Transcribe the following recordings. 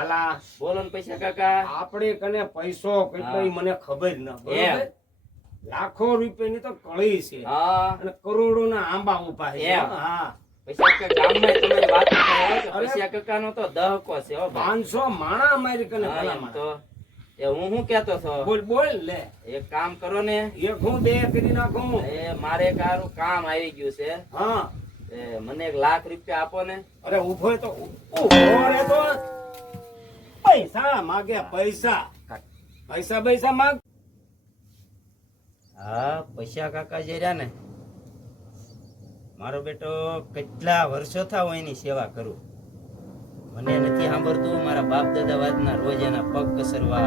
હાલા બોલો ને પૈસા કાકા. આપણે કને પૈસો કેટલો ઈ મને ખબર ન. બરોબર લાખો રૂપિયાની તો કળી છે. અને કરોડો ના આંબા ઊભા છે હા. પૈસા કાકા ગામમાં વાત તો દહકો છે માણા. તો. એ હું હું કેતો છો? બોલ બોલ લે. એક કામ કરો ને. એક હું બે કરી નાખું. એ મારે એક હારું કામ આવી ગયું છે. હા. એ મને એક લાખ રૂપિયા આપો ને. અરે ઊભો તો ઊભો રે તો પૈસા માગે પૈસા. પૈસા પૈસા માગ. હા પૈસા કાકા જે રહ્યા ને મારો બેટો કેટલા વર્ષો થા હું એની સેવા કરું. મને નથી સાંભળતું મારા બાપ દાદા વાતના રોજ એના પગ કસરવા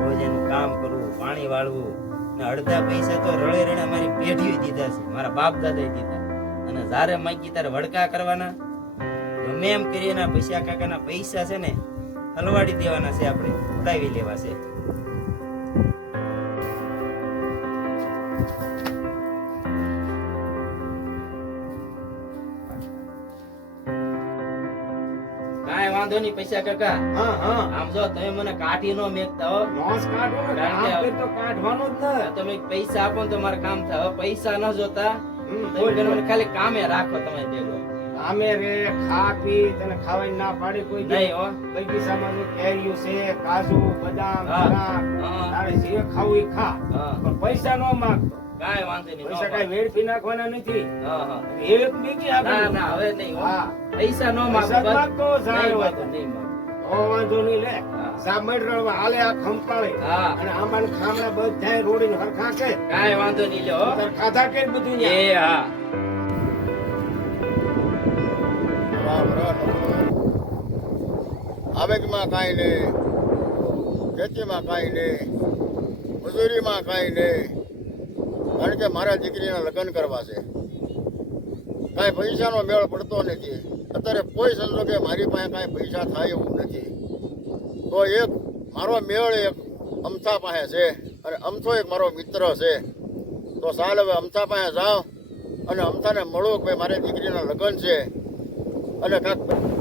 રોજ એનું કામ કરવું પાણી વાળવું. ને અડધા પૈસા તો રળે રળે મારી પેઢી દીધા છે મારા બાપ દાદાએ દીધા. અને જ્યારે માગી ત્યારે વડકા કરવાના. ગમે એમ કરીએ એના પૈસા કાકાના પૈસા છે ને હલવાડી દેવાના છે આપણે ઉડાવી લેવા છે. કાંઈ વાંધો નહીં પૈસા કાકા. હા હા. આમ જો તમે મને કાઢી નો મેકતા હો. નોસ કાઢો ને કામ તો કાઢવાનું જ ન. તમે પૈસા આપો તો મારે કામ થાય. પૈસા ન જોતા. તમે. મને ખાલી કામે રાખો તમે ભેગો. આમે રે ખા પી તને ખાવાની ના પાડી કોઈ નહીં. હો. બગીચામાં જો કેરીઓ છે કાજુ બદામ. તારે જે ખાવું એ ખા. પણ પૈસા નો માંગતો. કાઈ વાંધો નહીં પૈસા કાઈ વેડફી નાખવાના નથી. હા હા. એક બીજી ના આપી ના હવે નહીં હા. પૈસા નો પૈસા જ માગો માંગતો જાય સારો નહીં. માંગતો. વાંધો નહીં લે. સાંભળ રળવા હાલે આ ખંપાળે. અને આમાં ખામડા બધા રોડીને હરખા કે કાઈ વાંધો નહીં હો. ખાધા કે બધું એ હા. આવેગમાં કાંઈ નહીં ખેતીમાં કાંઈ નહીં મજૂરીમાં કાંઈ નહીં કારણ કે મારા દીકરીના લગ્ન કરવા છે. કાંઈ પૈસાનો મેળ પડતો નથી. અત્યારે કોઈ સંજોગે મારી પાસે કાંઈ પૈસા થાય એવું નથી. તો એક મારો મેળ એક અમથા પાસે છે અને અમથો એક મારો મિત્ર છે. તો સાલ હવે અમથા પાસે જાઓ અને અમથાને મળો કે મારી દીકરીના લગ્ન છે. અને સીતારામ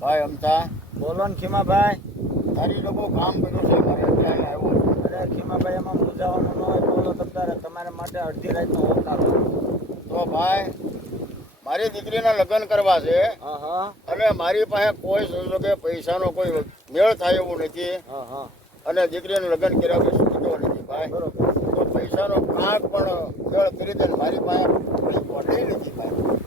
ભાઈ અમતા બોલો ને ખીમાભાઈ. તારી લોકો કામ કર્યું છે ત્યાં આવ્યો અરે ખીમાભાઈ એમાં મૂંઝાવાનું ન હોય બોલો તમારે તમારા માટે અડધી રાતનો હોકાર તો ભાઈ મારી દીકરીના લગ્ન કરવા છે. હા હા. અને મારી પાસે કોઈ સંજોગે પૈસાનો કોઈ મેળ થાય એવું નથી. હા હા. અને દીકરીનું લગ્ન કર્યા પછી છૂટતો નથી ભાઈ. બરોબર. પૈસાનો કાંક પણ મેળ કરી દે મારી પાસે થોડી પડે નથી ભાઈ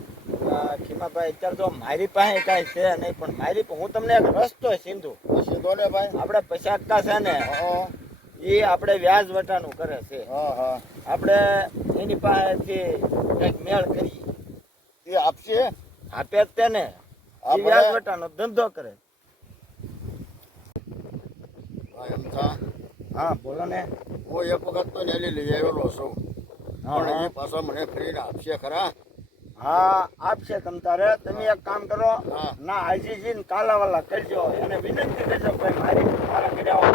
ખીમાભાઈ અત્યારે તો મારી પાસે કાંઈ છે નહીં પણ મારી હું તમને એક રસ્તો સિંધુ. સીધો ને ભાઈ? આપણે પૈસાકા છે ને એ આપણે વ્યાજ વટાનું કરે છે. હા હા. આપણે એની પાસેથી કંઈક મેળ કરીએ. એ આપશે? આપે તેને વ્યાજ વટાનો ધંધો કરે. હા બોલો ને. હું એક વખત તો નેલી લઈ આવેલો છું. પણ એ પાછા મને ફરીને આપશે ખરા? હા આપશે તમ તારે. તમે એક કામ કરો. ના આજીજી ને કાલાવાલા કરજો. એને વિનંતી કરજો ભાઈ મારી મારા કર્યા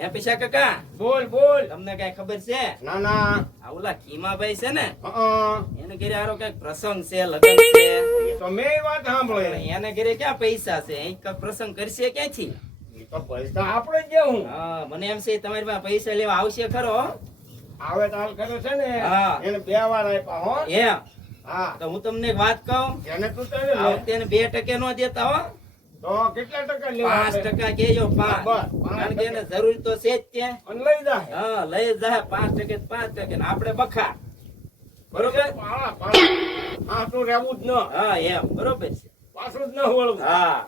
હે પૈસા કાકા? બોલ બોલ. તમને કઈ ખબર છે? ના ના. આ ઓલા કીમાભાઈ છે ને? એને ઘરે આરો કંઈક પ્રસંગ છે લગ્ન છે. તો મેં વાત સાંભળે. એને ઘરે ક્યાં પૈસા છે? અહીં કંઈક પ્રસંગ કરશે ક્યાંથી તો પૈસા આપણે જ દેવું. હા મને એમ છે તમારી પાસે પૈસા લેવા આવશે ખરો આવે તો હાલ કરે છે ને. હા. એને બે વાર આપ્યા હો. એ હા. તો હું તમને એક વાત કહું. એને તું તને બે ટકે નો દેતા હો. તો કેટલા ટકા લેવા પાંચ ટકા કેજો પાંચ. કારણ કે એને જરૂર તો છે જ તે. લઈ જાય. હા લઈ જાય પાંચ ટકે પાંચ ટકે આપણે બખા બરોબર? હા પાછું રહેવું જ ન. હા એમ. બરોબર છે. પાછું જ ન હોળવું હા.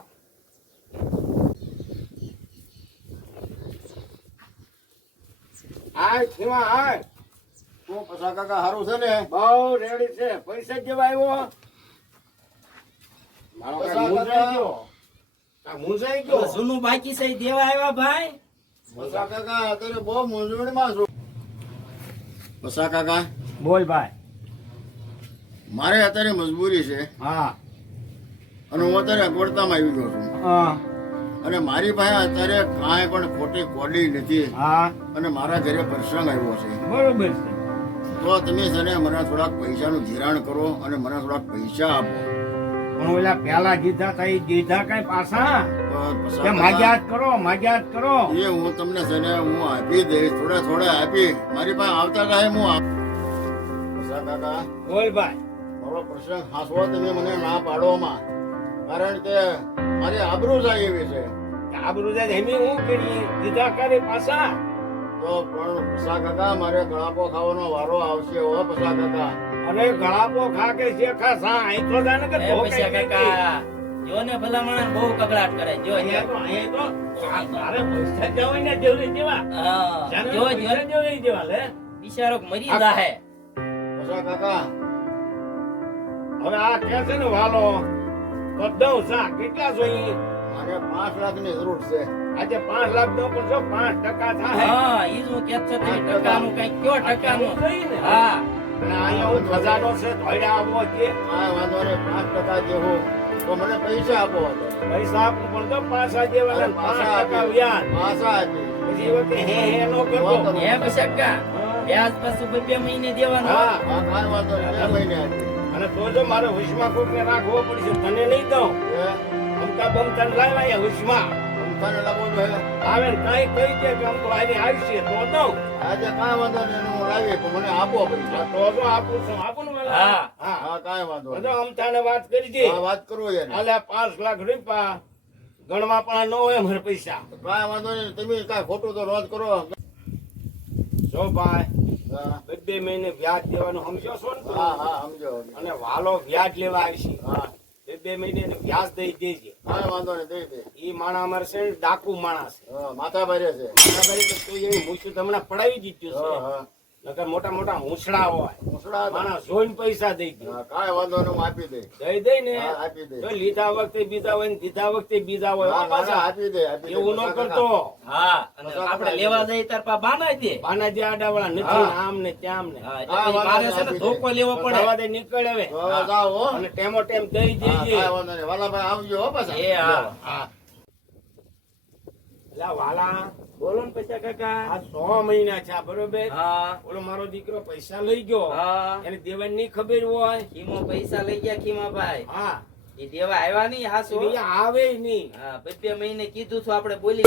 આય ખીમા આય. તો પસા કાકા સારું છે ને? બહુ રેડી છે. પૈસા જેવા આવ્યો. મારો પૈસા કાંઈ ગયો. આ મૂંઝાઈ તો ગયો જૂનું બાકી છે ઈ દેવા આવ્યા ભાઈ? પસા કાકા અત્યારે બહુ મૂંઝવણમાં છું. પસા કાકા. બોલ ભાઈ. મારે અત્યારે મજબૂરી છે. હા. અને હું અત્યારે અગવડતામાં આવી ગયો છું. હા. અને મારી પાસે અત્યારે કાંઈ પણ ખોટી કોડી નથી. હા. અને મારા ઘરે પ્રસંગ આવ્યો છે. બરોબર છે. તો તમે છે મને થોડાક પૈસાનું ધિરાણ કરો અને મને થોડાક પૈસા આપો. પણ ઓલા પેલા ગીધા તા ગીધા કઈ પાછા? માગ્યાત કરો માગ્યાત કરો. એ હું તમને છે ને હું આપી દઈશ થોડા થોડા આપી. મારી પાસે આવતા કાંઈ હું કાકા. બોલ ભાઈ. મારો પ્રસંગ હાંસવો તમે મને ના પાડોમાં. કારણ કે મારી આબરૂ જાય એવી છે. આબરૂ જાય એમી હું કરી દીધા કરે પાછા? તો પણ પસા કાકા મારે ગળાપો ખાવાનો વારો આવશે હો પસા કાકા. અરે ગળાપો ખા કે છે ખા સા અહીં તો જાને કે પૈસા કાકા જો ને ભલા માણસ બહુ કકડાટ કરે જો અહીંયા તો અહીંયા તો મારે પૈસા જવાય ને જરૂરી જેવા. હા, જો જો. પૈસા જેવા લે. બિચારો મરી જાહે. પસા કાકા. હવે આ કે છે ને વાલો? તો દઉં સા કેટલા જોઈએ? મારે પાંચ લાખની જરૂર છે. આજે પાંચ લાખ દો પણ જો પાંચ ટકા થાય. હા ઈ જ હું છે છો ટકા. નું કઈ કયો જોઈએ ને. હા. અને અહીંયા હું ખજાનો છે ધોઈડા આવો કે હા વાંધો નહીં પાંચ ટકા જેવું તો મને પૈસા આપો પૈસા આપો પણ તો પાછા દેવાના પાછા ટકા. વ્યાજ. પાછા આપી. પછી વખતે હે હે નો કરતો. હે. પૈસા વ્યાજ પાછું બે મહિને દેવાનું. હા હા વાંધો નહીં બે મહિને આપી. તો જો મારે હુશમાં કોકને રાખવો પડશે. તને નહીં દઉં. એ અમતા બમતા લાવ્યા અહીંયા હુશમાં આવે ને કાંઈ કઈ દે કે અમ તો આજે આવશે તો દઉં. આજે કાંઈ વાંધો નહીં હું મને આપો પૈસા તો જો આપું છું. આપું ને હા. હા. હા કાંઈ વાંધો નહીં. અમથાને વાત કરી દે. હા વાત કરું યાર હાલે પાંચ લાખ રૂપિયા. ગણવા પણ ન હોય મારે પૈસા. કાંઈ વાંધો નહીં તમે કાંઈ ખોટું તો રોજ કરો. જો ભાઈ. બે બે મહિને વ્યાજ દેવાનું સમજો છો ને હા હા સમજો અને વાલો વ્યાજ લેવા આવશે. હા. બે બે મહિને વ્યાજ દઈ દેજે. હા વાંધો નહીં દઈ દે. ઈ માણા અમારે છે ડાકુ માણસ માથા ભરે છે. બરાબર તો એ એવી મૂછું તમને પડાવી દીધું હા છે હા. નકર મોટા મોટા મૂછડા હોય. માણસ જોઈને પૈસા દઈ દે. કાંઈ વાંધો આપી દે દઈ દે ને. આપી દે લીધા વખતે બીજા હોય ને દીધા વખતે બીજા હોય પાછા. આપી દે એવું ન કરતો. હા અને આપણે લેવા જઈએ તાર પા બાના દે. બાના જે આડાવાળા નથી આમ ને ત્યાં ને. મારે છે ને ધોકો લેવો પડે. દવા દે નીકળે હવે. જાઓ અને ટેમો ટેમ દઈ હા, દેજે. કાંઈ વાંધો આવજો હો પાછા. એ હા. વાલા બોલો ને પૈસા કાકા. આ સો મહિના છે બરોબર? ઓલો મારો દીકરો પૈસા લઈ ગયો. એને દેવાની નહીં ખબર હોય. ખીમો પૈસા લઈ ગયા ખીમા ભાઈ હા. એ દેવા આવ્યા નહીં હાસુ એ આવે નહીં. હા બે મહિને કીધું છું આપણે બોલી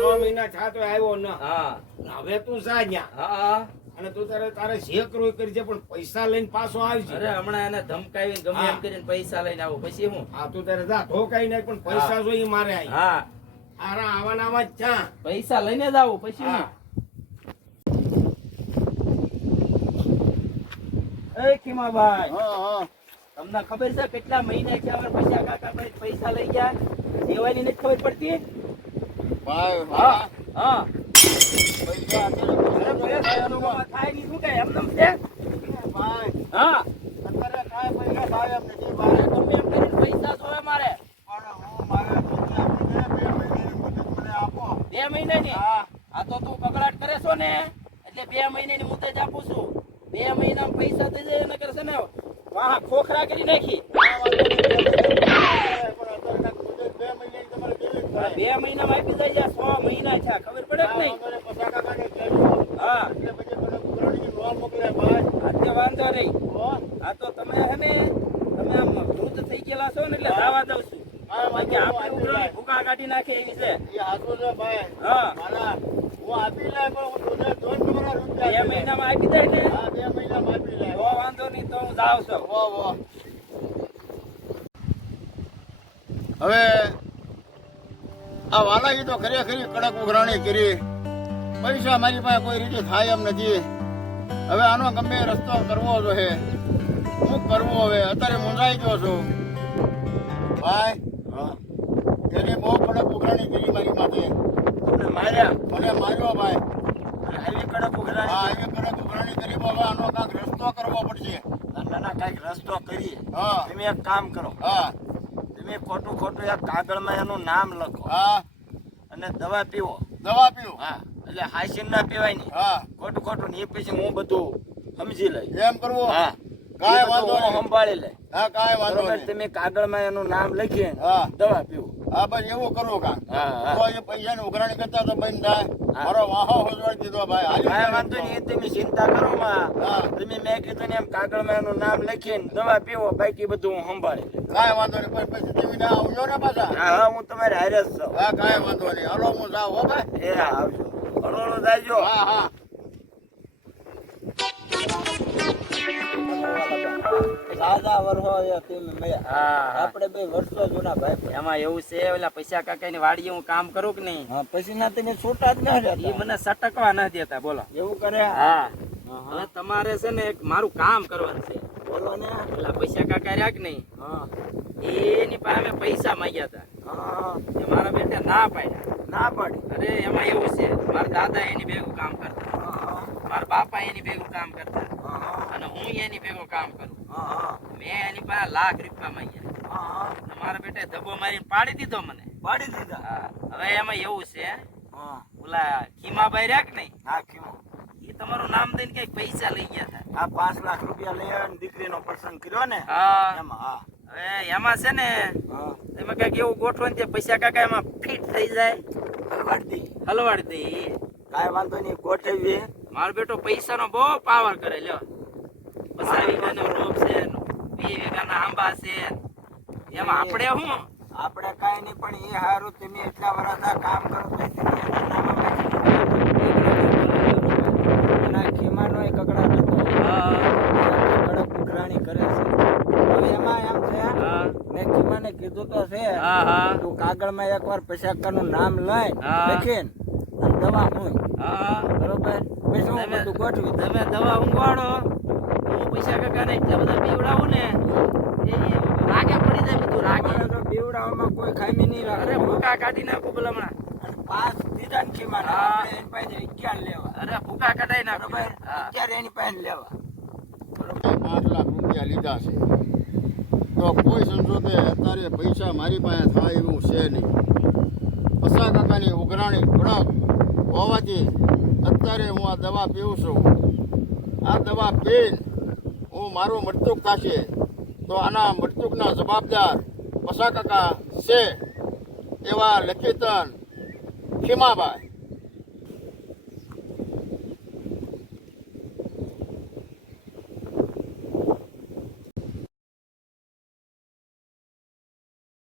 સો મહિના થયા તો આવ્યો ન. હા. હવે તું જા ન્યા. હા. અને તું તારે તારે જે કરવું કરજે પણ પૈસા લઈને પાછો આવજે. અરે હમણાં એને ધમકાવી ગમે એમ કરીને પૈસા લઈને આવો. પછી હું હા તું તારે જા ધોકાઈ નાખ પણ પૈસા જોઈએ મારે હા. આરા આવાના આવા જ ચા પૈસા લઈને જ આવો પછી હા. એ ખીમાભાઈ. હા હા. તમને ખબર છે કેટલા મહિના છે હવે પૈસા કાકા ભાઈ પૈસા લઈ ગયા? દેવાની નથી ખબર પડતી? હા હા. હા. પૈસા થાય નહીં શું કહે એમ છે? હા. અત્યારે પૈસા થાય એમ નથી. ભાઈ એમ કરીને પૈસા જોવે મારે પણ હું મારે પૈસા આપીને બે મહિનાની મુદત મને આપો બે મહિનાની? આ તો તું કકડાટ કરે છો ને એટલે બે મહિનાની મુદત જ આપું છું. બે મહિના પૈસા દઈ દે નકર છે ને વાહ ખોખરા કરી નાખી. બે મહિનામાં આપી જાય સો મહિના છે ખબર પડે કે નહીં? હા આજે વાંધો નહીં. આ તો તમે હે ને તમે આમ વૃદ્ધ થઈ ગયેલા છો ને એટલે દાવા દઉં છું. બાકી આપણે ઉઘરાણી નાખે એવી છે. હા. બે મહિનામાં આપી દે ને તો વાંધો નહીં તો હું જાઉં છું. હવે આ વાલાજી તો ખરેખરી કડક ઉઘરાણી કરી. પૈસા મારી પાસે કોઈ રીતે થાય એમ નથી. હવે આનો ગમે રસ્તો કરવો જોઈએ શું કરવું હવે? અત્યારે મૂંઝાઈ ગયો છું. ભાઈ એની બહુ કડક ઉઘરાણી કરી મારી માથે તમને માર્યા? મને માર્યો ભાઈ. આવી કડક ઉઘરાણી હા એવી કડક ઉઘરાણી કરી. હવે આનો કાંઈક રસ્તો કરવો પડશે. નાના કંઈક રસ્તો કરીએ. હા. તમે એક કામ કરો. હા. તમે ખોટું ખોટું એક કાગળમાં એનું નામ લખો. હા. અને દવા પીવો. દવા પીવું. હા. એટલે હાઈસીન ના પીવાય નહીં હા. ખોટું ખોટું ને પછી હું બધું સમજી લઈ એમ કરવું? હા. કાંઈ વાંધો નહીં. સંભાળી લે હા કાંઈ વાંધો નહીં. તમે કાગળમાં એનું નામ લખીને હા. દવા પીવો. હા બસ એવું કરવું કા. તો એ પૈસાની ઉઘરાણી કરતા તો બંધ થાય. મારો વાહો હોજવાડી દીધો ભાઈ. હાલી કાંઈ વાંધો નહીં તમે ચિંતા કરો માં. તમે મેં કીધું ને એમ કાગળમાં એનું નામ લખીને દવા પીવો બાકી બધું હું સંભાળી. કાંઈ વાંધો નહીં પણ પછી તમે ના આવજો ને પાછા. હા હા તમારે હારે જ છું હા કાંઈ વાંધો નહીં. હલો હું જાઉં હો ભાઈ. એ આવજો. હલો જાયજો હા હા. દાદા વરહો. આપણે બે વર્ષો જૂના ભાઈ એમાં એવું છે ઓલા પૈસા કાકા ની વાડીએ હું કામ કરું કે નહીં? હા પછી ના તમે છૂટા જ ન એ મને સટકવા ન દેતા બોલો. એવું કરે? હા. હવે તમારે છે ને એક મારું કામ કરવાનું છે. બોલો ને. ઓલા પૈસા કાકા રહ્યા કે નહીં? હા. એની પાસે અમે પૈસા માંગ્યા હતા. હા મારા બેટા ના પાડ્યા. ના પાડી અરે એમાં એવું છે મારા દાદા એની ભેગું કામ કરતા. હા મારા બાપા એની ભેગું કામ કરતા. અને હું એની ભેગું કામ કરું. મેં એની પાસે લાખ રૂપિયા માંગ્યા. તમારા મારા બેટા ધબો મારીને પાડી દીધો મને. પાડી દીધા? હા. હવે એમાં એવું છે હા. ઓલા ખીમાભાઈ રહ્યા કે નહીં? નાખ્યું એ તમારું નામ દઈને કંઈક પૈસા લઈ ગયા હતા. આ પાંચ લાખ રૂપિયા લઈ આવ્યા દીકરીનો પ્રસંગ કર્યો ને હા. એમાં હા. હવે એમાં છે ને હા. તમે કંઈક એવું ગોઠવો ને પૈસા કાકા એમાં ફિટ થઈ જાય. હલવાડી હલવાડી કાંઈ વાંધો નહીં ગોઠવીએ. મારો બેટો પૈસાનો બહુ પાવર કરે લ્યો. પચાસ વીઘાનો રોપ છે બે વીઘાના આંબા છે એમાં આપણે શું આપણે કાંઈ નહીં પણ એ હારું તમે એટલા વર્ષ કામ કરો એના નામમાં બેસી કકડા નતો કડક ઉઘરાણી કરે છે હવે એમાં એમ છે મેં ખીમાને કીધું તો છે તું કાગળમાં એકવાર નામ લઈ. લખીને દવા હું. બરોબર. પછી હું બધું ગોઠવી તમે દવા ઊંઘવાડો. પૈસા એટલા બધા પીવડાવું ને એ રાગે પડી જાય બધું રાગે. બીવડાવવામાં કોઈ ખામી નહીં અરે રાખે ભૂકા કાઢી નાખું પેલા હમણાં. પાંચ દીધા ને ખીમાના એની પાસે અગિયાર લેવા. અરે ભૂકા કઢાઈ નાખું. અત્યારે એની પાસે લેવા. પાંચ લાખ રૂપિયા લીધા છે. તો કોઈ સંજોગે અત્યારે પૈસા મારી પાસે થાય એવું છે નહીં. પસા કાકાની ઉઘરાણી ખોરાક હોવાથી અત્યારે હું આ દવા પીઉં છું. આ દવા પીને હું મારું મૃત્યુક થશે. તો આના મૃત્યુકના જવાબદાર પસા છે એવા લખીતન ખીમાભાઈ